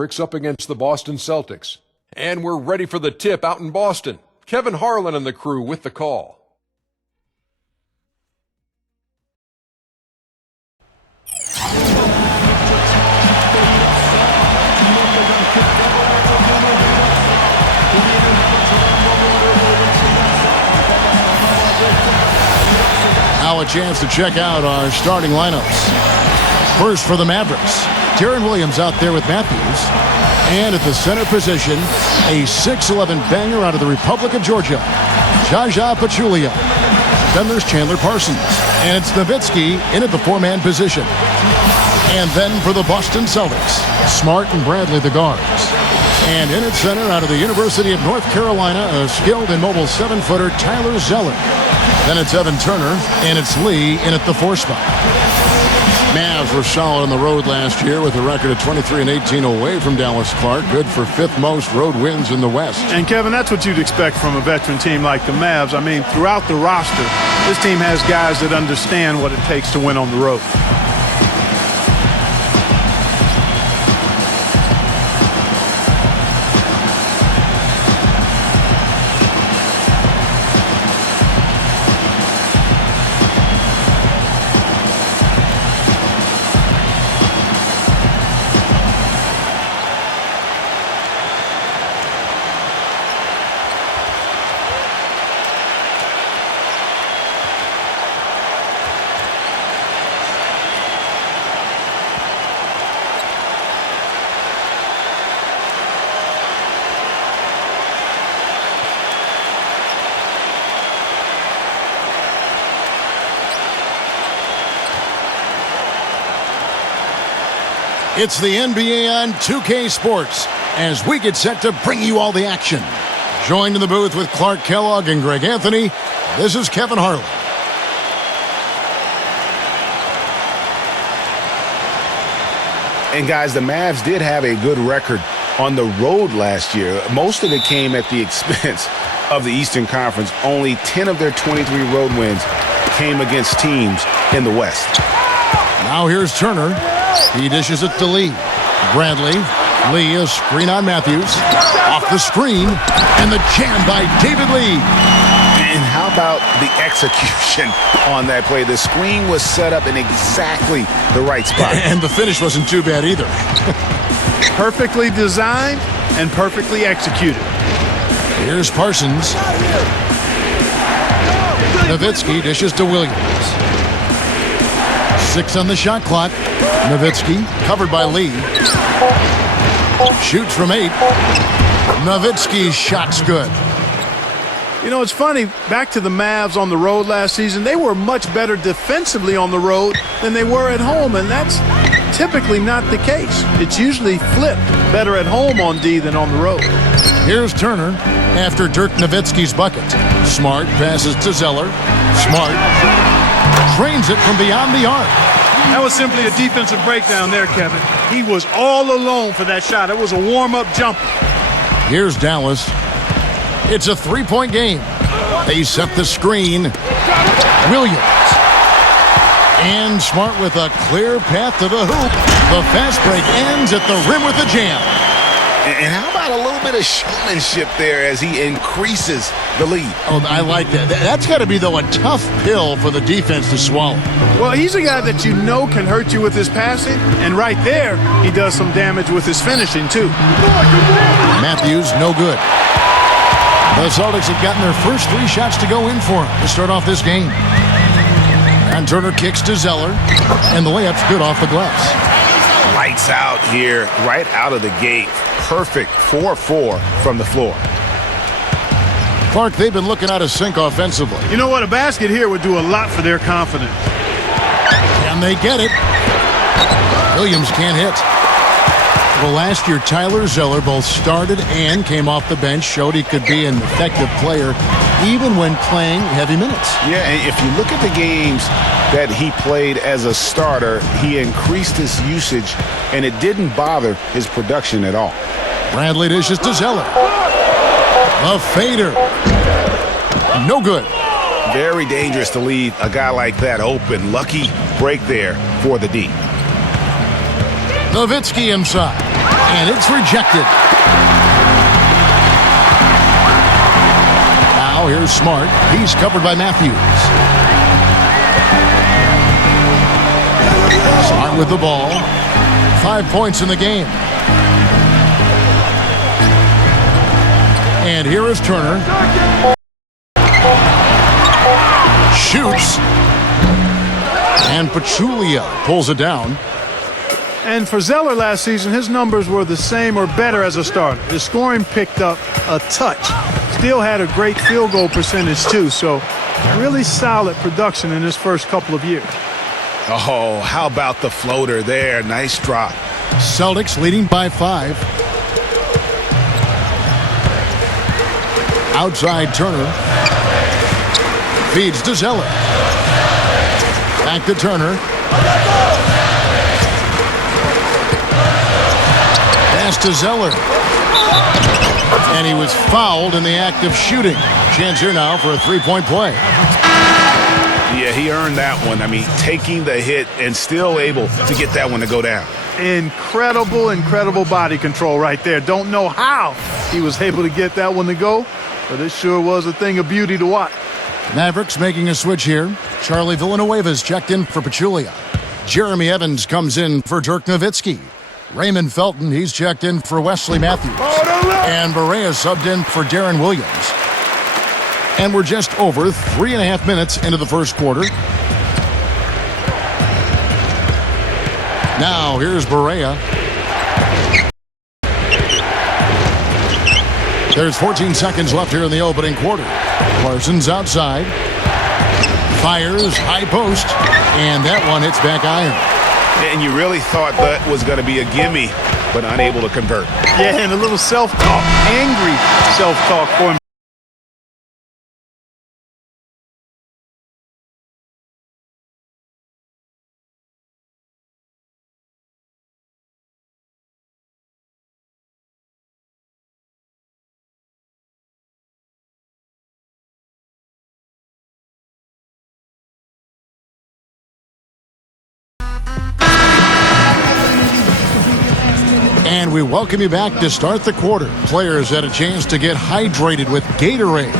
Mavericks up against the Boston Celtics. And we're ready for the tip out in Boston. Kevin Harlan and the crew with the call. Now a chance to check out our starting lineups. First for the Mavericks, Deron Williams out there with Matthews. And at the center position, a 6'11 banger out of the Republic of Georgia, Jaja Pachulia. Then there's Chandler Parsons. And it's Nowitzki in at the four-man position. And then for the Boston Celtics, Smart and Bradley the guards. And in at center out of the University of North Carolina, a skilled and mobile 7-footer, Tyler Zeller. Then it's Evan Turner, and it's Lee in at the 4 spot. Mavs were solid on the road last year with a record of 23-18 away from Dallas Clark. Good for 5th most road wins in the West. And, Kevin, that's what you'd expect from a veteran team like the Mavs. I mean, throughout the roster, this team has guys that understand what it takes to win on the road. It's the NBA on 2K Sports as we get set to bring you all the action. Joined in the booth with Clark Kellogg and Greg Anthony, this is Kevin Harlan. And guys, the Mavs did have a good record on the road last year. Most of it came at the expense of the Eastern Conference. Only 10 of their 23 road wins came against teams in the West. Now here's Turner. He dishes it to Lee. Bradley. Lee, a screen on Matthews. Off the screen. And the jam by David Lee. And how about the execution on that play? The screen was set up in exactly the right spot. And the finish wasn't too bad either. Perfectly designed and perfectly executed. Here's Parsons. Nowitzki dishes to Williams. 6 on the shot clock. Nowitzki covered by Lee. Shoots from 8. Nowitzki's shot's good. You know, it's funny, back to the Mavs on the road last season, they were much better defensively on the road than they were at home, and that's typically not the case. It's usually flipped, better at home on D than on the road. Here's Turner after Dirk Nowitzki's bucket. Smart passes to Zeller. Smart drains it from beyond the arc. That was simply a defensive breakdown there, Kevin. He was all alone for that shot. It was a warm-up jumper. Here's Dallas. It's a 3-point game. They set the screen. Williams. And Smart with a clear path to the hoop. The fast break ends at the rim with a jam. And how about a little bit of showmanship there as he increases the lead? Oh, I like that. That's got to be, though, a tough pill for the defense to swallow. Well, he's a guy that you know can hurt you with his passing, and right there, he does some damage with his finishing, too. Matthews, no good. The Celtics have gotten their first 3 shots to go in for him to start off this game. And Turner kicks to Zeller, and the layup's good off the gloves. Lights out here, right out of the gate. Perfect 4-4 from the floor. Clark, they've been looking out of sync offensively. You know what? A basket here would do a lot for their confidence. Can they get it? Williams can't hit. Well, last year, Tyler Zeller both started and came off the bench, showed he could be an effective player even when playing heavy minutes. Yeah, and if you look at the games that he played as a starter, he increased his usage, and it didn't bother his production at all. Bradley dishes to Zeller. A fader. No good. Very dangerous to leave a guy like that open. Lucky break there for the D. Nowitzki inside. And it's rejected. Now here's Smart. He's covered by Matthews. Smart with the ball. 5 points in the game. And here is Turner. Shoots. And Pachulia pulls it down. And for Zeller last season, his numbers were the same or better as a starter. His scoring picked up a touch. Still had a great field goal percentage too, so really solid production in his first couple of years. Oh, how about the floater there? Nice drop. Celtics leading by 5. Outside Turner. Feeds to Zeller. Back to Turner. Pass to Zeller. And he was fouled in the act of shooting. Chance here now for a three-point play. Yeah, he earned that one. I mean, taking the hit and still able to get that one to go down. Incredible body control right there. Don't know how he was able to get that one to go, but it sure was a thing of beauty to watch. Mavericks making a switch here. Charlie Villanueva's checked in for Pachulia. Jeremy Evans comes in for Dirk Nowitzki. Raymond Felton, he's checked in for Wesley Matthews. And Barea subbed in for Darren Williams. And we're just over 3.5 minutes into the first quarter. Now here's Barea. There's 14 seconds left here in the opening quarter. Parsons outside. Fires, high post. And that one hits back iron. And you really thought that was going to be a gimme, but unable to convert. Yeah, and a little self-talk, angry self-talk for him. And we welcome you back to start the quarter. Players had a chance to get hydrated with Gatorade.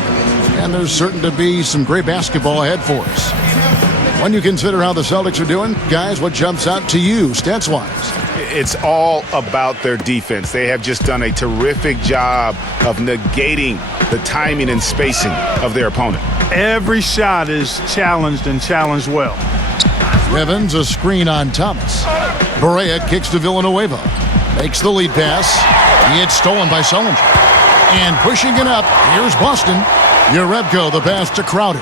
And there's certain to be some great basketball ahead for us. When you consider how the Celtics are doing, guys, what jumps out to you stats-wise? It's all about their defense. They have just done a terrific job of negating the timing and spacing of their opponent. Every shot is challenged and challenged well. Evans, a screen on Thomas. Barea kicks to Villanueva. Makes the lead pass. It's stolen by Sullinger. And pushing it up, here's Boston. Urebko, the pass to Crowder.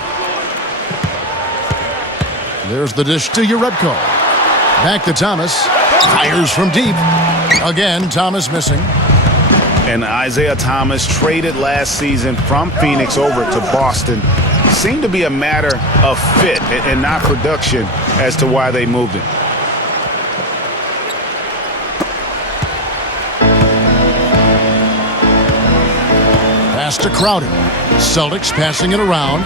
There's the dish to Urebko. Back to Thomas. Fires from deep. Again, Thomas missing. And Isaiah Thomas, traded last season from Phoenix over to Boston. Seemed to be a matter of fit and not production as to why they moved him. Pass to Crowder. Celtics passing it around.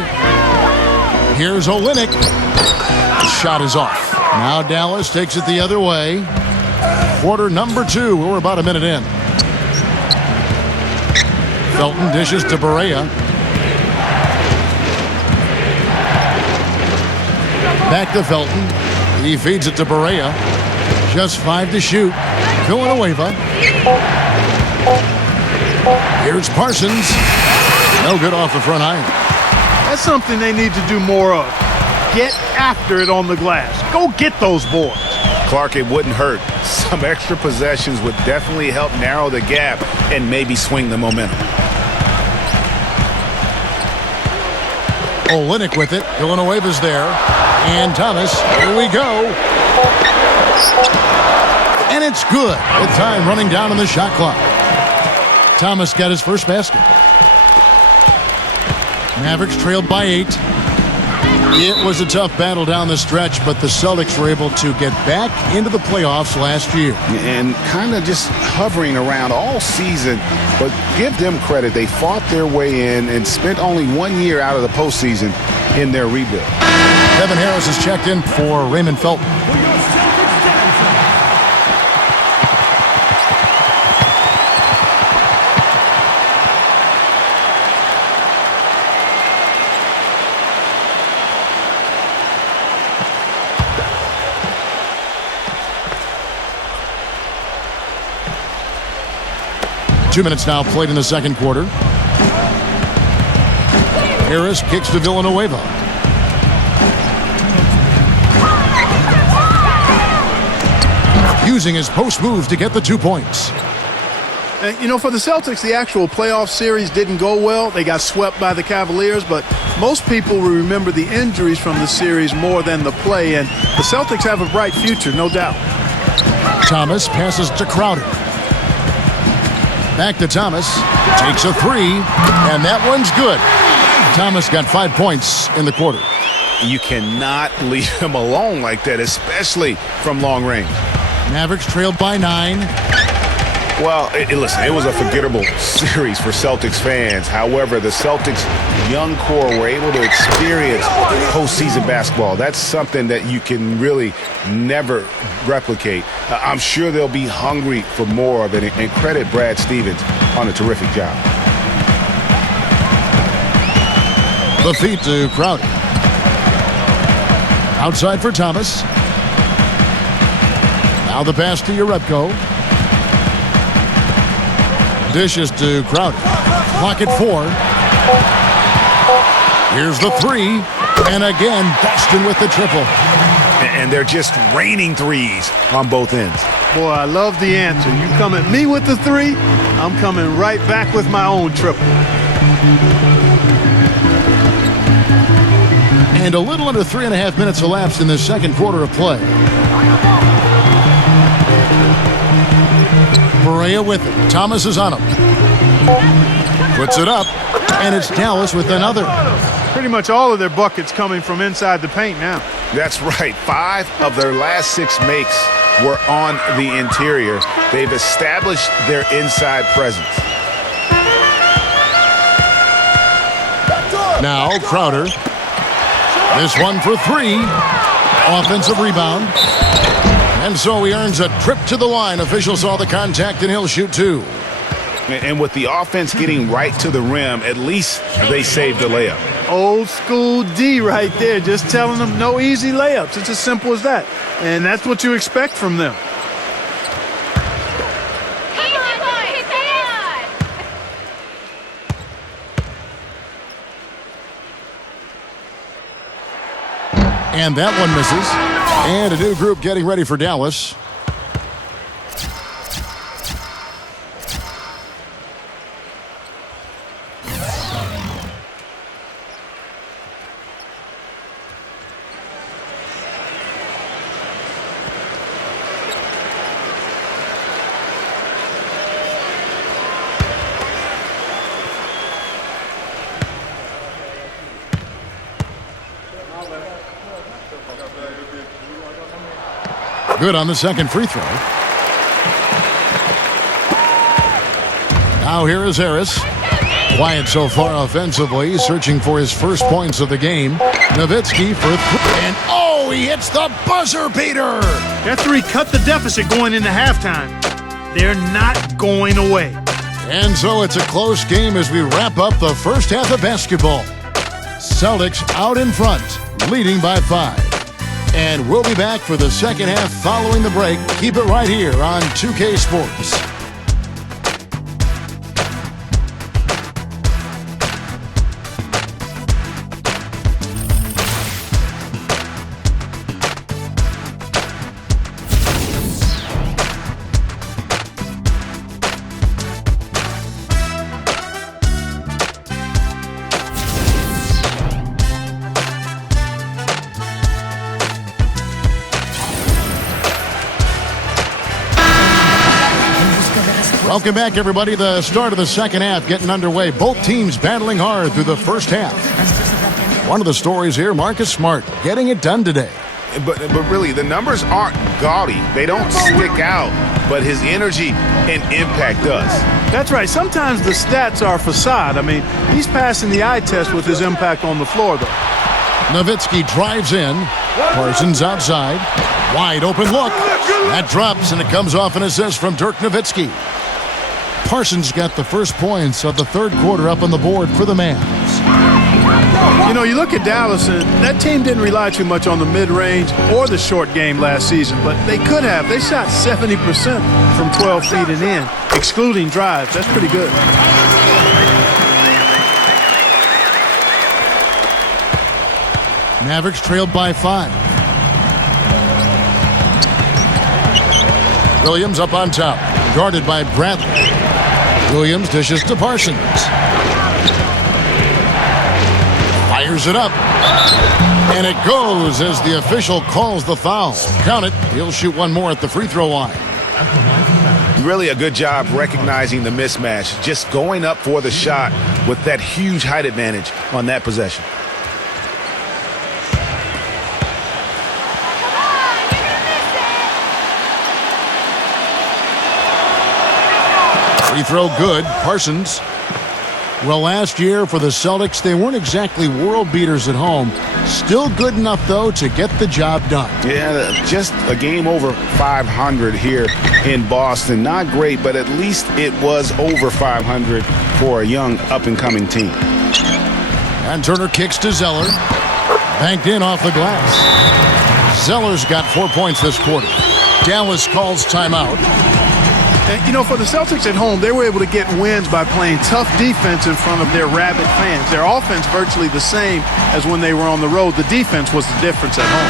Here's Olynyk. The shot is off. Now Dallas takes it the other way. Quarter number 2. We're about a minute in. Felton dishes to Barea. Back to Felton. He feeds it to Barea. Just 5 to shoot. Villanueva. Here's Parsons. No good off the front iron. That's something they need to do more of. Get after it on the glass. Go get those boards. Clark, it wouldn't hurt. Some extra possessions would definitely help narrow the gap and maybe swing the momentum. Olynyk with it. Villanueva's there. And Thomas. Here we go. And it's good. With time running down on the shot clock. Thomas got his first basket. Mavericks trailed by 8. It was a tough battle down the stretch, but the Celtics were able to get back into the playoffs last year. And kind of just hovering around all season, but give them credit. They fought their way in and spent only 1 year out of the postseason in their rebuild. Kevin Harris is checked in for Raymond Felton. 2 minutes now played in the second quarter. Harris kicks to Villanueva. Using his post move to get the 2 points. And, you know, for the Celtics, the actual playoff series didn't go well. They got swept by the Cavaliers, but most people will remember the injuries from the series more than the play, and the Celtics have a bright future, no doubt. Thomas passes to Crowder. Back to Thomas. Takes a three, and that one's good. Thomas got 5 points in the quarter. You cannot leave him alone like that, especially from long range. Mavericks trailed by 9. Well, listen, it was a forgettable series for Celtics fans. However, the Celtics' young core were able to experience postseason basketball. That's something that you can really never replicate. I'm sure they'll be hungry for more of it, and credit Brad Stevens on a terrific job. The feed to Crowder. Outside for Thomas. Now the pass to Urebko. Dishes to Crowder. Clock at 4. Here's the 3. And again, Boston with the triple. And they're just raining threes on both ends. Boy, I love the answer. You come at me with the 3, I'm coming right back with my own triple. And a little under 3.5 minutes elapsed in the second quarter of play. Perea with it. Thomas is on him. Puts it up, and it's Dallas with another. Pretty much all of their buckets coming from inside the paint now. That's right. 5 of their last 6 makes were on the interior. They've established their inside presence. Now Crowder. This one for 3. Offensive rebound. And so he earns a trip to the line. Officials saw the contact, and he'll shoot 2. And with the offense getting right to the rim, at least they saved the layup. Old school D right there, just telling them no easy layups. It's as simple as that. And that's what you expect from them. And that one misses. And a new group getting ready for Dallas. Good on the second free throw. Now here is Harris. Quiet so far offensively, searching for his first points of the game. Nowitzki for 3. And oh, he hits the buzzer beater. That 3 cut the deficit going into halftime. They're not going away. And so it's a close game as we wrap up the first half of basketball. Celtics out in front, leading by 5. And we'll be back for the second half following the break. Keep it right here on 2K Sports. Welcome back, everybody. The start of the second half getting underway. Both teams battling hard through the first half. One of the stories here, Marcus Smart getting it done today. But really, the numbers aren't gaudy. They don't stick out, but his energy and impact does. That's right. Sometimes the stats are facade. I mean, he's passing the eye test with his impact on the floor, though. Nowitzki drives in. Parsons outside. Wide open look. That drops, and it comes off an assist from Dirk Nowitzki. Parsons got the first points of the third quarter up on the board for the Mavs. You know, you look at Dallas, and that team didn't rely too much on the mid-range or the short game last season, but they could have. They shot 70% from 12 feet and in, excluding drives. That's pretty good. Mavericks trailed by 5. Williams up on top, guarded by Bradley. Williams dishes to Parsons. Fires it up. And it goes as the official calls the foul. Count it. He'll shoot one more at the free throw line. Really a good job recognizing the mismatch. Just going up for the shot with that huge height advantage on that possession. Free throw good. Parsons. Well, last year for the Celtics, they weren't exactly world beaters at home. Still good enough, though, to get the job done. Yeah, just a game over 500 here in Boston. Not great, but at least it was over 500 for a young up-and-coming team. And Turner kicks to Zeller. Banked in off the glass. Zeller's got 4 points this quarter. Dallas calls timeout. And, you know, for the Celtics at home, they were able to get wins by playing tough defense in front of their rabid fans. Their offense virtually the same as when they were on the road. The defense was the difference at home.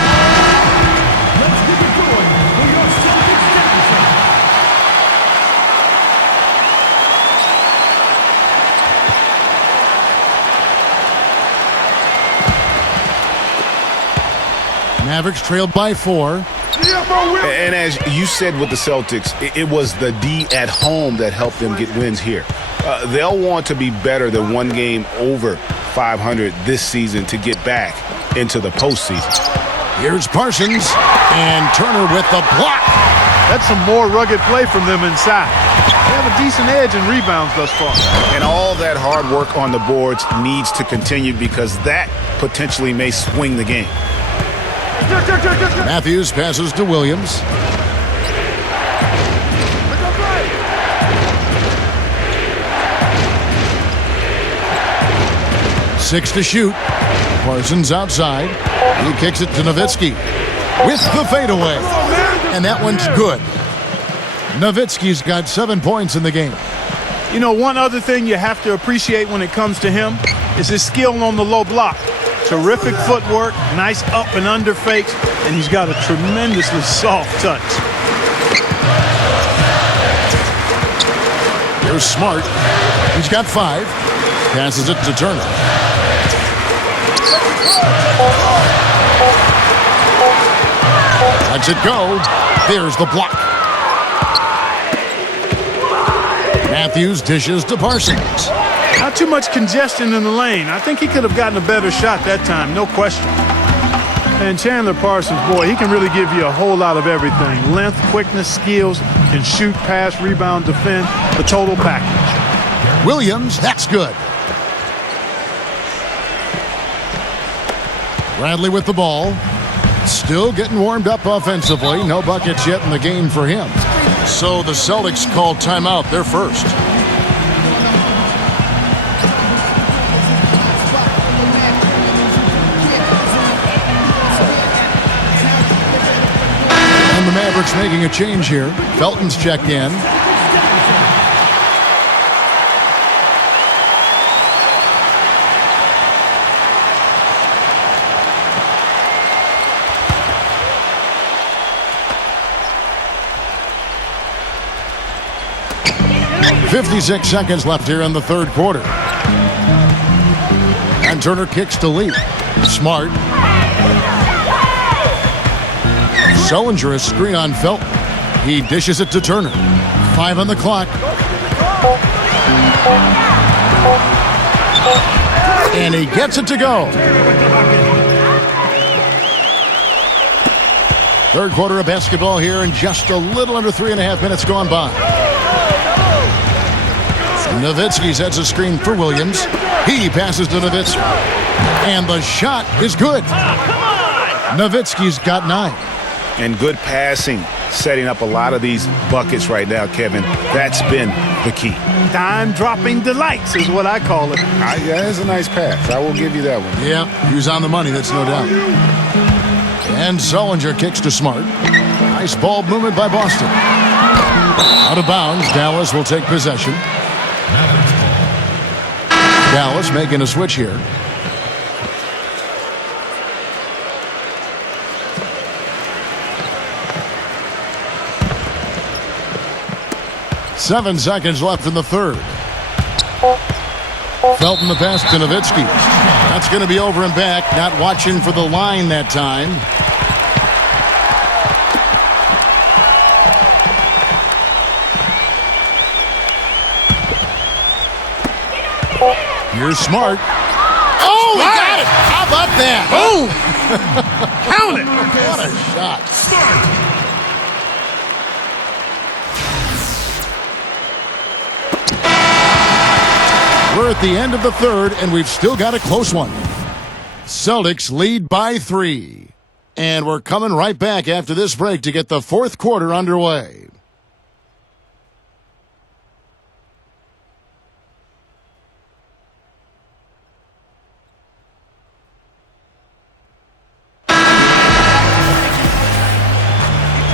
Mavericks trailed by 4. And as you said with the Celtics, it was the D at home that helped them get wins here. They'll want to be better than one game over 500 this season to get back into the postseason. Here's Parsons, and Turner with the block. That's some more rugged play from them inside. They have a decent edge in rebounds thus far. And all that hard work on the boards needs to continue because that potentially may swing the game. Matthews passes to Williams. Six to shoot. Parsons outside. He kicks it to Nowitzki with the fadeaway. And that one's good. Nowitzki's got 7 points in the game. You know, one other thing you have to appreciate when it comes to him is his skill on the low block. Terrific footwork, nice up and under fakes, and he's got a tremendously soft touch. Here's Smart. He's got 5. Passes it to Turner. Lets it go. There's the block. Matthews dishes to Parsons. Not too much congestion in the lane. I think he could have gotten a better shot that time, no question. And Chandler Parsons, boy, he can really give you a whole lot of everything. Length, quickness, skills, can shoot, pass, rebound, defend, the total package. Williams, that's good. Bradley with the ball. Still getting warmed up offensively. No buckets yet in the game for him. So the Celtics called timeout. They're first. And the Mavericks making a change here. Felton's checked in. .56 seconds left here in the third quarter. And Turner kicks to Lee. Smart. Sullinger is screen on Felton. He dishes it to Turner. 5 on the clock. And he gets it to go. Third quarter of basketball here, and just a little under 3.5 minutes gone by. Nowitzki sets a screen for Williams. He passes to Nowitzki. And the shot is good. Nowitzki's got 9. And good passing setting up a lot of these buckets right now, Kevin. That's been the key. Dime-dropping delights is what I call it. Yeah, it's a nice pass. I will give you that one. Yeah, he was on the money, that's no doubt. And Sullinger kicks to Smart. Nice ball movement by Boston. Out of bounds, Dallas will take possession. Dallas making a switch here. Seven seconds left in the third. Felton the pass to Nowitzki. That's going to be over and back. Not watching for the line that time. Here's Smart. Oh, he got it. How about that? Boom! Count it. What a shot. We're at the end of the third, and we've still got a close one. Celtics lead by 3. And we're coming right back after this break to get the fourth quarter underway.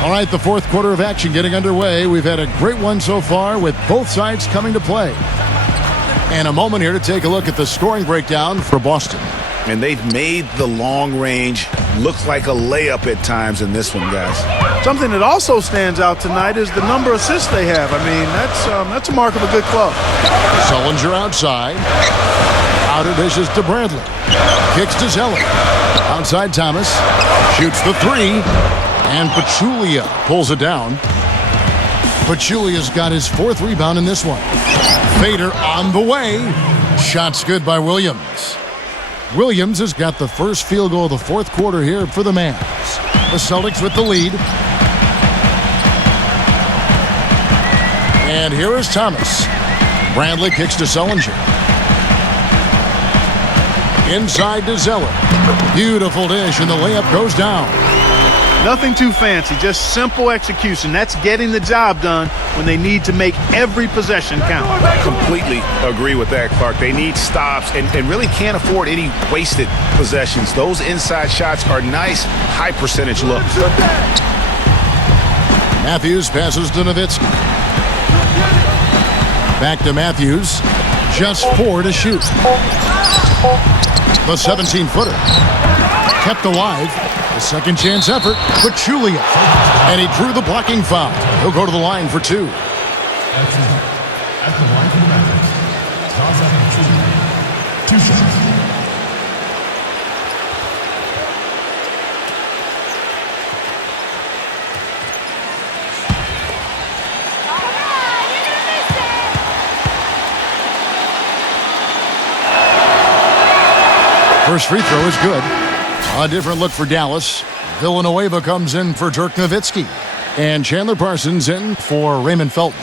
All right, the fourth quarter of action getting underway. We've had a great one so far with both sides coming to play. And a moment here to take a look at the scoring breakdown for Boston. And they've made the long range look like a layup at times in this one, guys. Something that also stands out tonight is the number of assists they have. I mean, that's a mark of a good club. Sullinger outside. Outer dishes to Bradley. Kicks to Zeller. Outside Thomas. Shoots the three. And Pachulia pulls it down. Pachulia's got his fourth rebound in this one. Fader on the way. Shot's good by Williams. Williams has got the first field goal of the fourth quarter here for the Mavs. The Celtics with the lead. And here is Thomas. Bradley kicks to Sullinger. Inside to Zeller. Beautiful dish, and the layup goes down. Nothing too fancy, just simple execution. That's getting the job done when they need to make every possession count. Completely agree with that, Clark. They need stops and really can't afford any wasted possessions. Those inside shots are nice, high percentage looks. Matthews passes to Nowitzki. Back to Matthews. Just 4 to shoot. The 17-footer. Kept alive. A second chance effort. Pachulia. And he drew the blocking foul. He'll go to the line for 2. At the line for the Mavericks, Toss Pachulia. 2 shots. First free throw is good. A different look for Dallas. Villanueva comes in for Dirk Nowitzki. And Chandler Parsons in for Raymond Felton.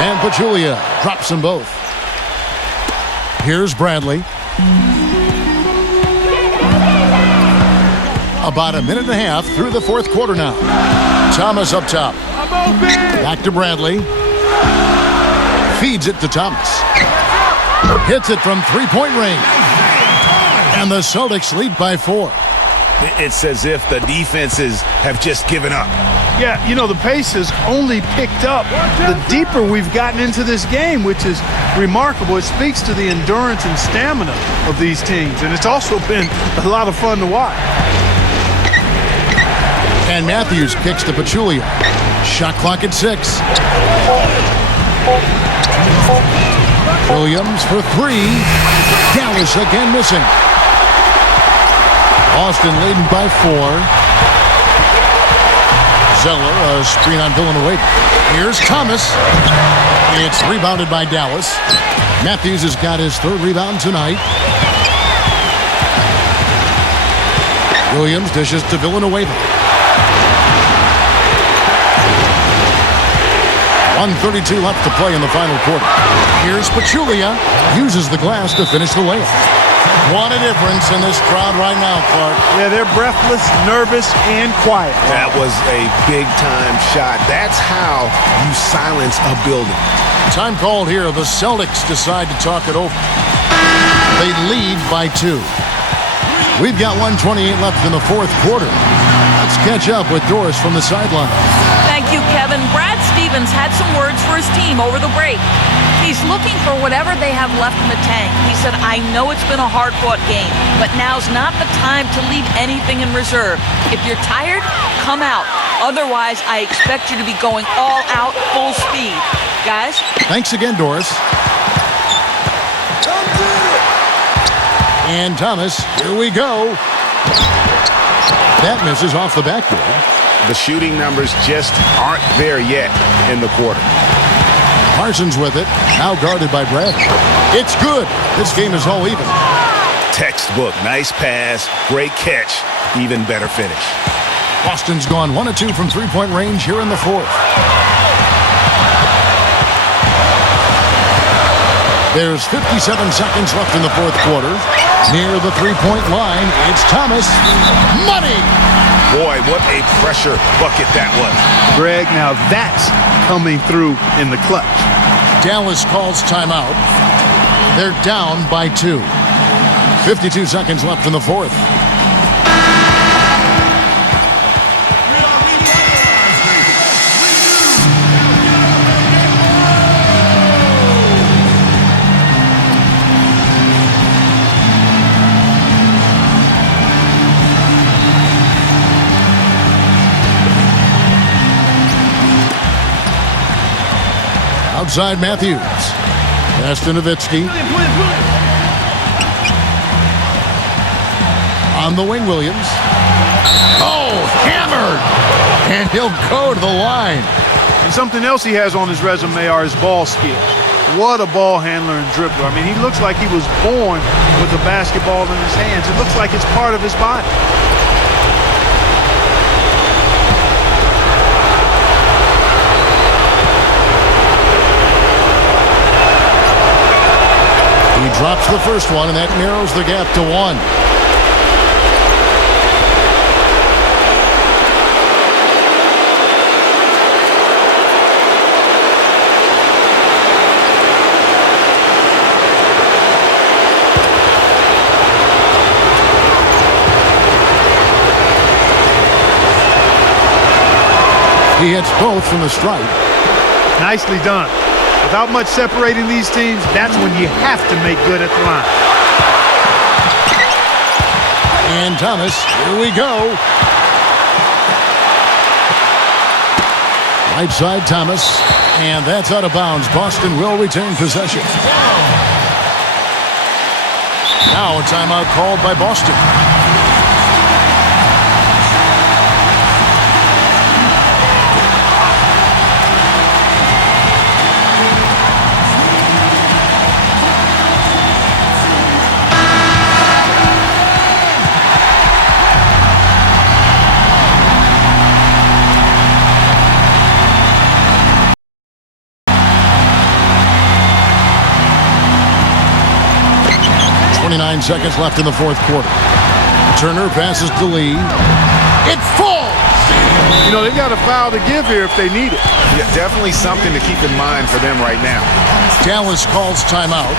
And Pachulia drops them both. Here's Bradley. About a minute and a half through the fourth quarter now. Thomas up top. Back to Bradley. Feeds it to Thomas. Hits it from three-point range. And the Celtics lead by 4. It's as if the defenses have just given up. Yeah, you know, the pace has only picked up the deeper we've gotten into this game, which is remarkable. It speaks to the endurance and stamina of these teams, and it's also been a lot of fun to watch. And Matthews kicks to Pachulia. Shot clock at 6. Williams for 3. Dallas again missing. Boston leading by 4. Zeller, a screen on Villanueva. Here's Thomas. It's rebounded by Dallas. Matthews has got his 3rd rebound tonight. Williams dishes to Villanueva. 1:32 left to play in the final quarter. Here's Pachulia. Uses the glass to finish the layup. What a difference in this crowd right now, Clark. Yeah, they're breathless, nervous, and quiet. That was a big-time shot. That's how you silence a building. Time called here. The Celtics decide to talk it over. They lead by 2. We've got 1:28 left in the fourth quarter. Let's catch up with Doris from the sideline. Thank you, Kevin. Brad Stevens had some words for his team over the break. He's looking for whatever they have left in the tank. He said, I know it's been a hard-fought game, but now's not the time to leave anything in reserve. If you're tired, come out. Otherwise, I expect you to be going all out, full speed. Guys? Thanks again, Doris. And Thomas, here we go. That misses off the backboard. The shooting numbers just aren't there yet in the quarter. Parsons with it, now guarded by Bradley. It's good. This game is all even. Textbook. Nice pass. Great catch. Even better finish. Boston's gone 1 of 2 from three-point range here in the fourth. There's 57 seconds left in the fourth quarter. Near the three-point line, it's Thomas. Money! Boy, what a pressure bucket that was. Greg, now that's coming through in the clutch. Dallas calls timeout. They're down by 2. 52 seconds left in the fourth. Outside Matthews. Pass to Nowitzki. On the wing, Williams. Oh, hammered! And he'll go to the line. And something else he has on his resume are his ball skills. What a ball handler and dribbler. I mean, he looks like he was born with a basketball in his hands. It looks like it's part of his body. He drops the first one, and that narrows the gap to 1. He hits both from the stripe. Nicely done. Without much separating these teams, that's when you have to make good at the line. And Thomas, here we go. Right side Thomas, and that's out of bounds. Boston will retain possession. Now a timeout called by Boston. Seconds left in the fourth quarter. Turner passes to Lee. It falls! You know, they've got a foul to give here if they need it. Yeah, definitely something to keep in mind for them right now. Dallas calls timeout.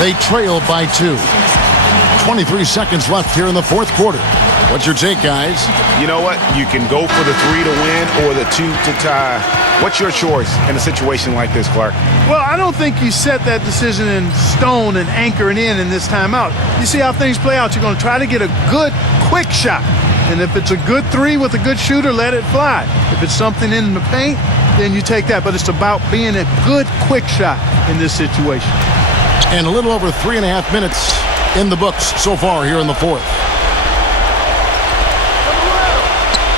They trail by 2. 23 seconds left here in the fourth quarter. What's your take, guys? You know what? You can go for the 3 to win or the 2 to tie. What's your choice in a situation like this, Clark? Well, I don't think you set that decision in stone and anchor it in this timeout. You see how things play out. You're going to try to get a good, quick shot. And if it's a good 3 with a good shooter, let it fly. If it's something in the paint, then you take that. But it's about being a good, quick shot in this situation. And a little over 3.5 minutes in the books so far here in the fourth.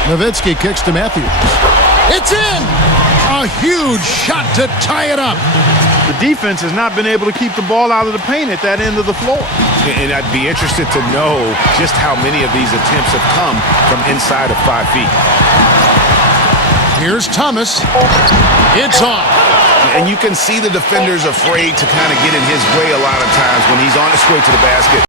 Nowitzki kicks to Matthews. It's in! A huge shot to tie it up. The defense has not been able to keep the ball out of the paint at that end of the floor. And I'd be interested to know just how many of these attempts have come from inside of 5 feet. Here's Thomas. It's off. And you can see the defenders afraid to kind of get in his way a lot of times when he's on his way to the basket.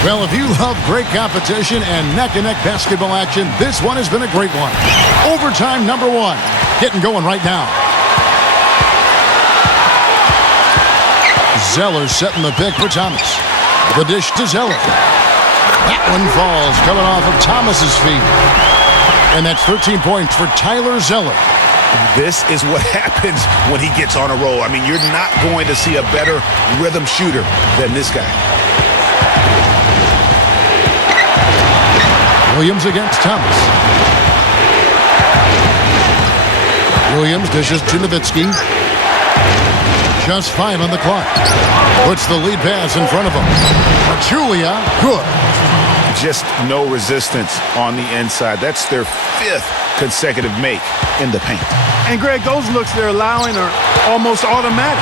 Well, if you love great competition and neck-and-neck basketball action, this one has been a great one. Overtime number 1. Getting going right now. Zeller setting the pick for Thomas. The dish to Zeller. That one falls coming off of Thomas's feet. And that's 13 points for Tyler Zeller. This is what happens when he gets on a roll. I mean, you're not going to see a better rhythm shooter than this guy. Williams against Thomas. Williams dishes to Nowitzki. Just 5 on the clock. Puts the lead pass in front of him. Julia, good. Just no resistance on the inside. That's their 5th consecutive make in the paint. And, Greg, those looks they're allowing are almost automatic.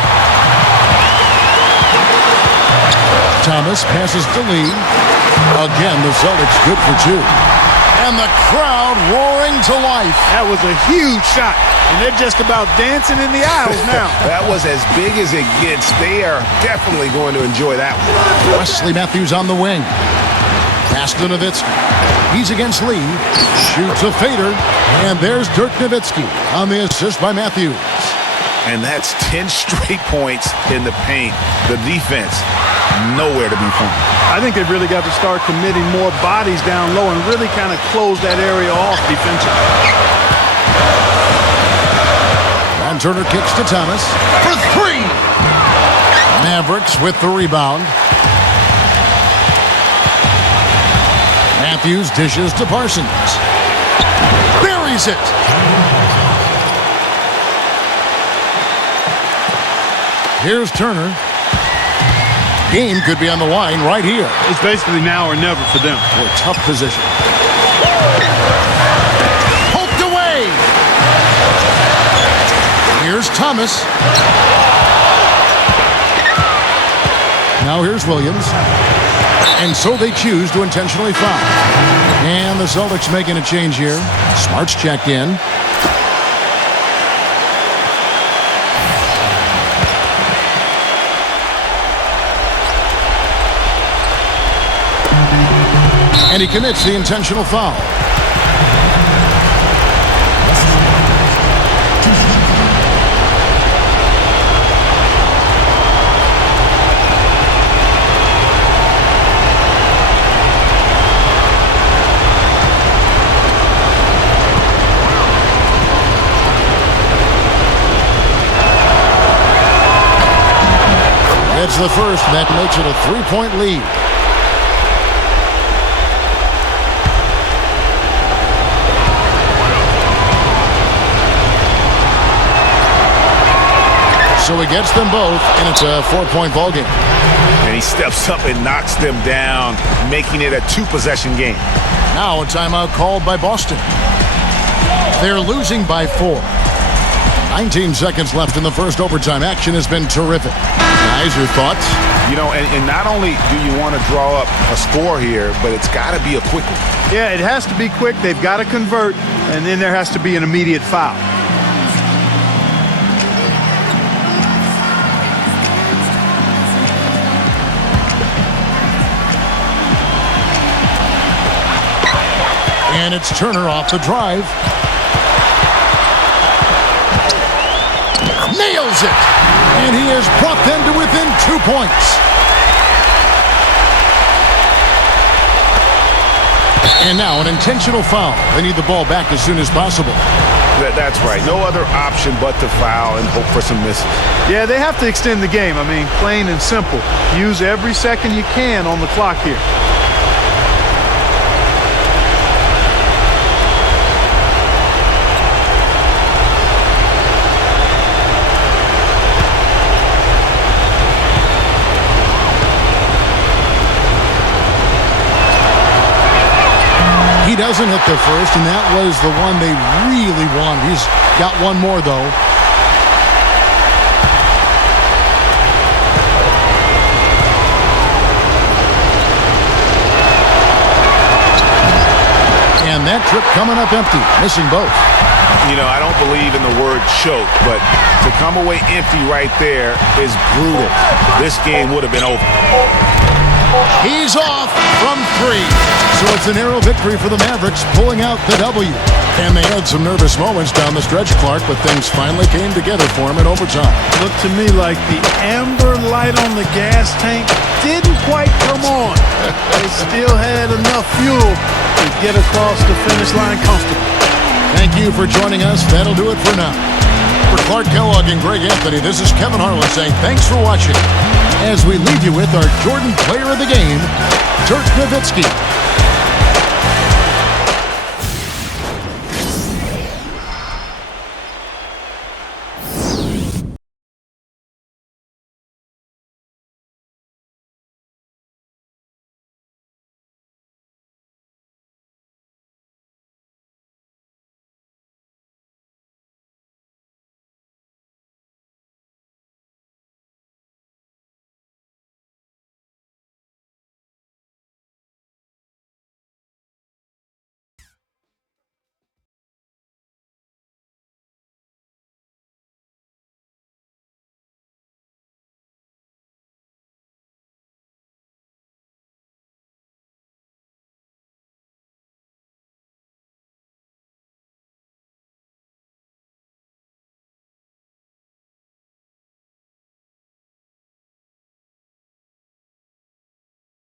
Thomas passes to Lee. Again, the Celtics good for 2. And the crowd roaring to life. That was a huge shot. And they're just about dancing in the aisles now. That was as big as it gets. They are definitely going to enjoy that one. Wesley Matthews on the wing. Pass to Nowitzki. He's against Lee. Shoots a fader. And there's Dirk Nowitzki on the assist by Matthews. And that's 10 straight points in the paint. The defense, nowhere to be found. I think they've really got to start committing more bodies down low and really kind of close that area off defensively. Ron Turner kicks to Thomas for 3. Mavericks with the rebound. Matthews dishes to Parsons. Buries it. Here's Turner. Game could be on the line right here. It's basically now or never for them. For a tough position. Poked away. Here's Thomas. Now here's Williams. And so they choose to intentionally foul. And the Celtics making a change here. Smart's checked in. And he commits the intentional foul. It's the first, and that makes it a 3-point lead. So he gets them both, and it's a 4-point ball game. And he steps up and knocks them down, making it a 2-possession game. Now a timeout called by Boston. They're losing by 4. 19 seconds left in the first overtime. Action has been terrific. Guys, your thoughts? You know, and not only do you want to draw up a score here, but it's got to be a quick one. Yeah, it has to be quick. They've got to convert, and then there has to be an immediate foul. And it's Turner off the drive. Nails it! And he has brought them to within 2 points. And now an intentional foul. They need the ball back as soon as possible. That's right. No other option but to foul and hope for some misses. Yeah, they have to extend the game. I mean, plain and simple. Use every second you can on the clock here. doesn't hit the first, and that was the one they really wanted. He's got one more, though. And that trip coming up empty, missing both. You know, I don't believe in the word choke, but to come away empty right there is brutal. This game would have been over. He's off from 3. So it's a narrow victory for the Mavericks, pulling out the W. And they had some nervous moments down the stretch, Clark, but things finally came together for him in overtime. Looked to me like the amber light on the gas tank didn't quite come on. They still had enough fuel to get across the finish line comfortably. Thank you for joining us. That'll do it for now. For Clark Kellogg and Greg Anthony, this is Kevin Harlan saying thanks for watching as we leave you with our Jordan Player of the Game, Dirk Nowitzki.